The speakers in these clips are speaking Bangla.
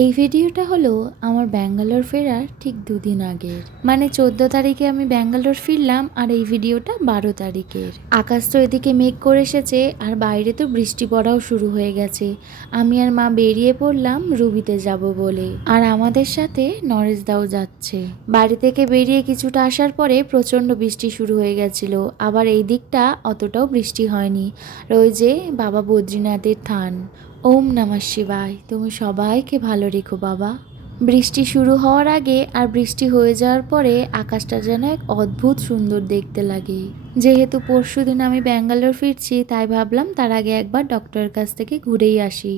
এই ভিডিওটা হলো আমার ব্যাঙ্গালোর ফেরার ঠিক দুদিন আগের, মানে 14 তারিখে আমি ব্যাঙ্গালোর ফিরলাম আর এই ভিডিওটা 12 তারিখের। আকাশ তো এদিকে মেঘ করে এসেছে আর বাইরে তো বৃষ্টি পড়াও শুরু হয়ে গেছে। আমি আর মা বেরিয়ে পড়লাম রুবিতে যাব বলে, আর আমাদের সাথে নরেশদাও যাচ্ছে। বাড়ি থেকে বেরিয়ে কিছুটা আসার পরে প্রচণ্ড বৃষ্টি শুরু হয়ে গেছিল, আবার এই দিকটা অতটাও বৃষ্টি হয়নি। রয়েছে বাবা বদ্রীনাথের থান। ওম নমঃ শিবায়। তুমি সবাইকে ভালো রেখো বাবা। বৃষ্টি শুরু হওয়ার আগে আর বৃষ্টি হয়ে যাওয়ার পরে আকাশটা যেন এক অদ্ভুত সুন্দর দেখতে লাগে। যেহেতু পরশুদিন আমি ব্যাঙ্গালোর ফিরছি, তাই ভাবলাম তার আগে একবার ডক্টরের কাছ থেকে ঘুরেই আসি।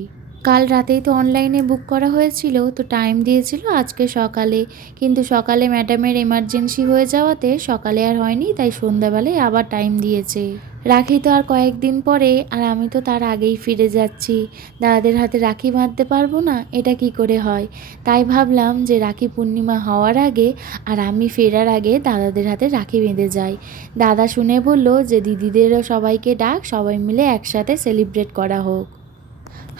কাল রাতেই তো অনলাইনে বুক করা হয়েছিল, তো টাইম দিয়েছিল আজকে সকালে, কিন্তু সকালে ম্যাডামের এমার্জেন্সি হয়ে যাওয়াতে সকালে আর হয়নি, তাই সন্ধ্যাবেলায় আবার টাইম দিয়েছে। রাখি তো আর কয়েকদিন পরে, আর আমি তো তার আগেই ফিরে যাচ্ছি। দাদাদের হাতে রাখি বাঁধতে পারবো না, এটা কি করে হয়? তাই ভাবলাম যে রাখি পূর্ণিমা হওয়ার আগে আর আমি ফেরার আগে দাদাদের হাতে রাখি বেঁধে যাই। দাদা শুনে বলল যে দিদিদেরও সবাইকে ডাক, সবাই মিলে একসাথে সেলিব্রেট করা হোক।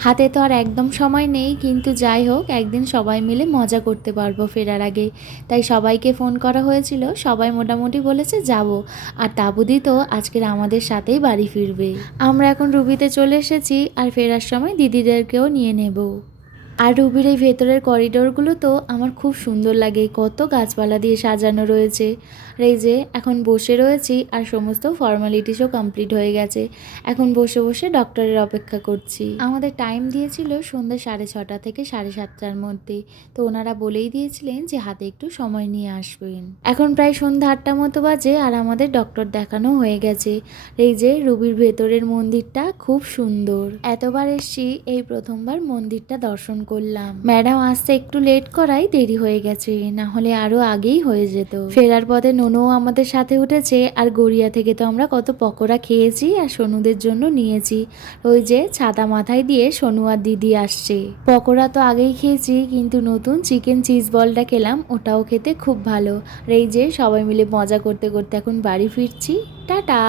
হাতে তো আর একদম সময় নেই, কিন্তু যাই হোক একদিন সবাই মিলে মজা করতে পারবো ফেরার আগে। তাই সবাইকে ফোন করা হয়েছিল, সবাই মোটামুটি বলেছে যাব। আর তাবুদি তো আজকের আমাদের সাথেই বাড়ি ফিরবে। আমরা এখন রুবিতে চলে এসেছি, আর ফেরার সময় দিদিদেরকেও নিয়ে নেব। আর রুবির এই ভেতরের করিডোরগুলো তো আমার খুব সুন্দর লাগে, কত গাছপালা দিয়ে সাজানো রয়েছে। আর এই যে এখন বসে রয়েছি, আর সমস্ত ফর্মালিটিসও কমপ্লিট হয়ে গেছে। এখন বসে বসে ডক্টরের অপেক্ষা করছি। আমাদের টাইম দিয়েছিল সন্ধ্যা 6:30 থেকে 7:30-র মধ্যে, তো ওনারা বলেই দিয়েছিলেন যে হাতে একটু সময় নিয়ে আসবেন। এখন প্রায় সন্ধ্যা 8টা মতো বাজে, আর আমাদের ডক্টর দেখানো হয়ে গেছে। এই যে রুবির ভেতরের মন্দিরটা খুব সুন্দর, এতবার এসছি এই প্রথমবার মন্দিরটা দর্শন করলাম। ম্যাডাম আসতে একটু লেট করাই দেরি হয়ে গেছে, না হলে আরো আগেই হয়ে যেত। ফেরার পথে নোনও আমাদের সাথে উঠেছে, আর গড়িয়া থেকে তো আমরা কত পকোড়া খেয়েছি আর সোনুদের জন্য নিয়েছি। ওই যে ছাতা মাথায় দিয়ে সোনু আর দিদি আসছে। পকোড়া তো আগেই খেয়েছি, কিন্তু নতুন চিকেন চিজ বলটা খেলাম, ওটাও খেতে খুব ভালো। আর এই যে সবাই মিলে মজা করতে করতে এখন বাড়ি ফিরছি। টাটা।